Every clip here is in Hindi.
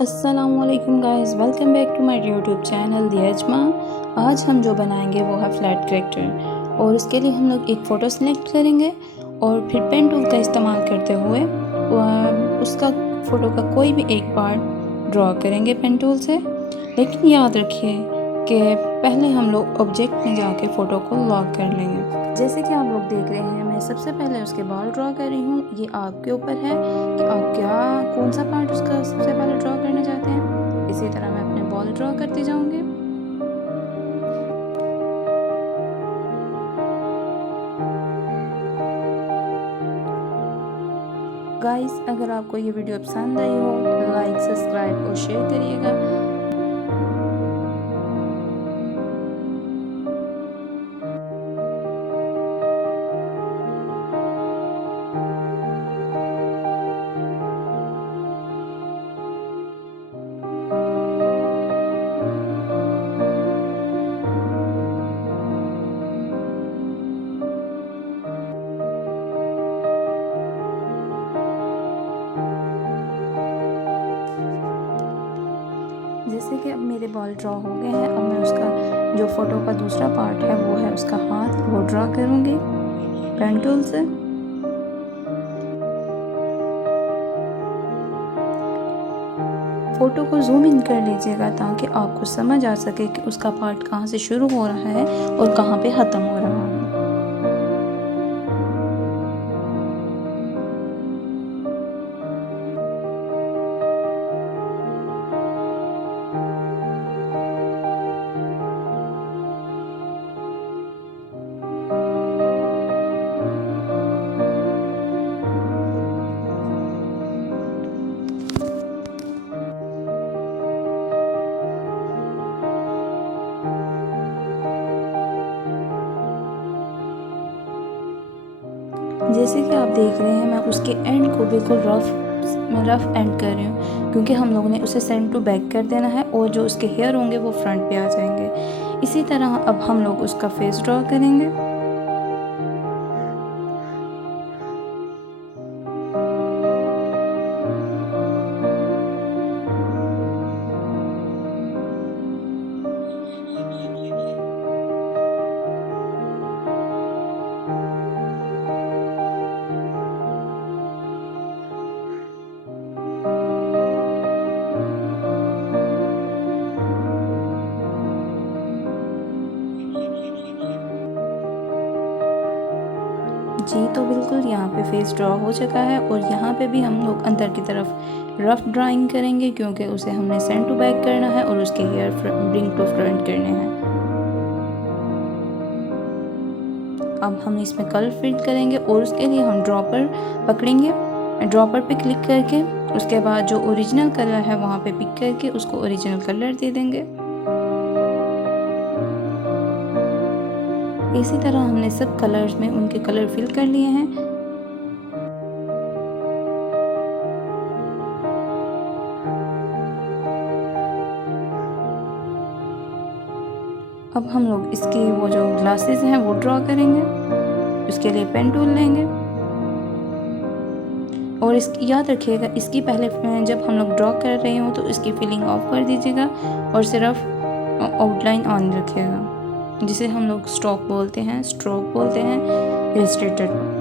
अस्सलामुअलैकुम guys, welcome back to my YouTube channel the Ajma. आज हम जो बनाएंगे वो है फ्लैट कैरेक्टर, और उसके लिए हम लोग एक फ़ोटो सेलेक्ट करेंगे और फिर पेन टूल का इस्तेमाल करते हुए उसका फ़ोटो का कोई भी एक पार्ट ड्रॉ करेंगे पेन टूल से। लेकिन याद रखिए कि पहले हम लोग ऑब्जेक्ट में जाके फ़ोटो को लॉक कर लेंगे। जैसे कि आप लोग देख रहे हैं, मैं सबसे पहले उसके बाल ड्रॉ कर रही हूँ। ये आपके ऊपर है कि आप कौन सा पार्ट उसका सबसे पहले ड्रॉ करना चाहते हैं। इसी तरह मैं अपने बॉल ड्रॉ करती जाऊँगी। गाइस, अगर आपको ये वीडियो पसंद आई हो तो लाइक, सब्सक्राइब और शेयर करिएगा। जैसे कि अब मेरे बॉल ड्रॉ हो गए हैं, अब मैं उसका जो फ़ोटो का दूसरा पार्ट है वो है उसका हाथ, वो ड्रॉ करूँगी पेन टूल से। फ़ोटो को जूम इन कर लीजिएगा ताकि आपको समझ आ सके कि उसका पार्ट कहाँ से शुरू हो रहा है और कहाँ पे ख़त्म हो रहा है। जैसे कि आप देख रहे हैं, मैं उसके एंड को बिल्कुल रफ एंड कर रही हूँ, क्योंकि हम लोगों ने उसे सेंड टू बैक कर देना है और जो उसके हेयर होंगे वो फ्रंट पे आ जाएंगे। इसी तरह अब हम लोग उसका फेस ड्रॉ करेंगे। जी, तो बिल्कुल यहाँ पे फेस ड्रॉ हो चुका है और यहाँ पे भी हम लोग अंदर की तरफ रफ ड्राइंग करेंगे, क्योंकि उसे हमने सेंड टू बैक करना है और उसके हेयर ब्रिंग टू फ्रंट करने हैं। अब हम इसमें कलर फिल करेंगे और उसके लिए हम ड्रॉपर पकड़ेंगे। ड्रॉपर पे क्लिक करके उसके बाद जो ओरिजिनल कलर है वहाँ पे पिक करके उसको ओरिजिनल कलर दे देंगे। इसी तरह हमने सब कलर्स में उनके कलर फिल कर लिए हैं। अब हम लोग इसकी वो जो ग्लासेस हैं वो ड्रॉ करेंगे। उसके लिए पेन टूल लेंगे और इसकी याद रखिएगा, इसकी पहले जब हम लोग ड्रॉ कर रहे हो तो इसकी फिलिंग ऑफ कर दीजिएगा और सिर्फ आउटलाइन ऑन रखिएगा, जिसे हम लोग स्ट्रोक बोलते हैं इलस्ट्रेटर।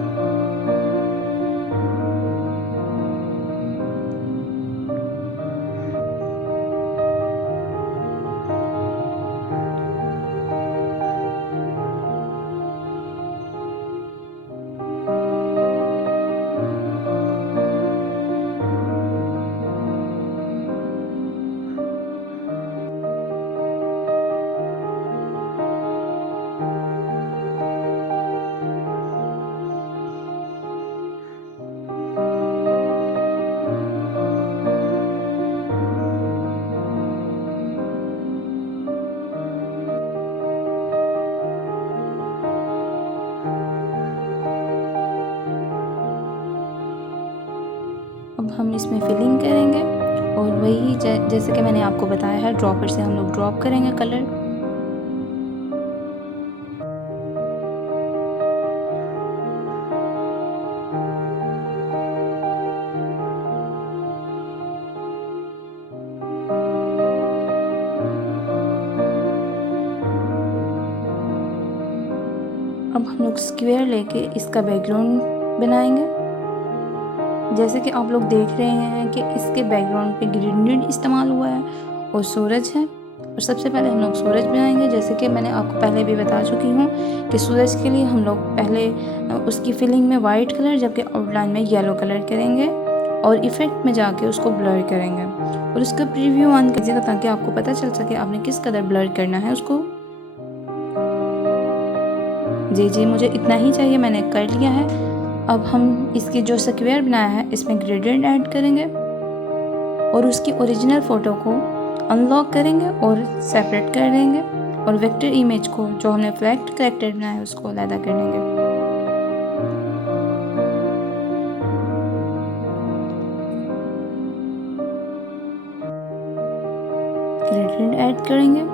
अब हम इसमें फिलिंग करेंगे और वही जैसे कि मैंने आपको बताया है, ड्रॉपर से हम लोग ड्रॉप करेंगे कलर। अब हम लोग स्क्वायर लेके इसका बैकग्राउंड बनाएंगे। जैसे कि आप लोग देख रहे हैं कि इसके बैकग्राउंड पे ग्रेडिएंट इस्तेमाल हुआ है और सूरज है। और सबसे पहले हम लोग सूरज बनाएंगे। जैसे कि मैंने आपको पहले भी बता चुकी हूँ कि सूरज के लिए हम लोग पहले उसकी फिलिंग में वाइट कलर जबकि आउटलाइन में येलो कलर करेंगे और इफ़ेक्ट में जाके उसको ब्लर करेंगे और उसका प्रीव्यू ऑन कीजिएगा ताकि आपको पता चल सके आपने किस कदर ब्लर करना है उसको। जी मुझे इतना ही चाहिए, मैंने कर लिया है। अब हम इसकी जो स्क्वायर बनाया है इसमें ग्रेडिएंट ऐड करेंगे और उसकी ओरिजिनल फ़ोटो को अनलॉक करेंगे और सेपरेट कर देंगे और वेक्टर इमेज को जो हमने फ्लैट कैरेक्टर बनाया है उसको अलग कर देंगे। ग्रेडिएंट ऐड करेंगे।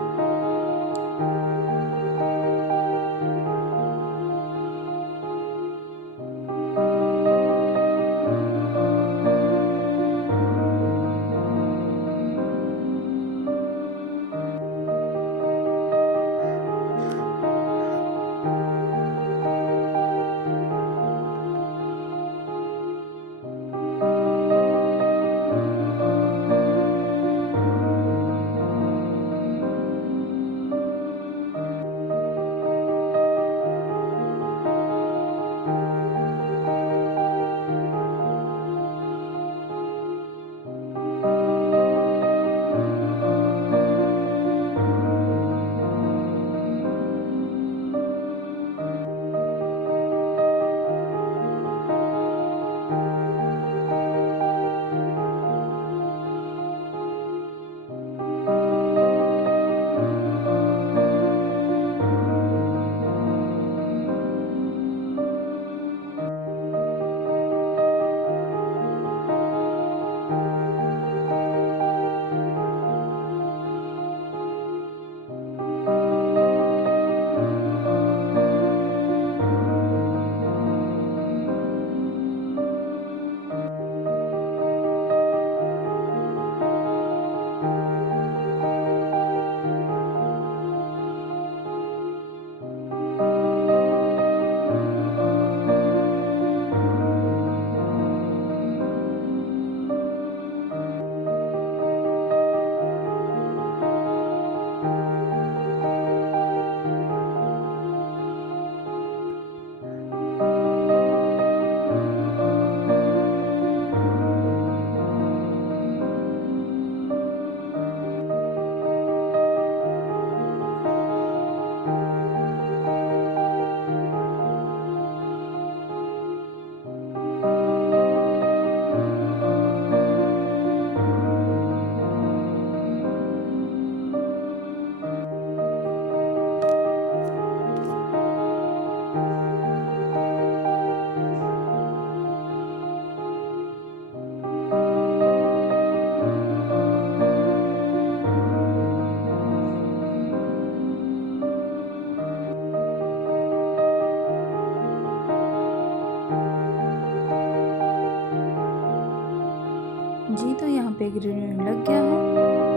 जी तो यहाँ पे ग्रेडिएंट लग गया है।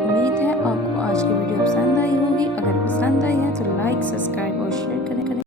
उम्मीद है आपको आज की वीडियो पसंद आई होगी। अगर पसंद आई है तो लाइक, सब्सक्राइब और शेयर करें।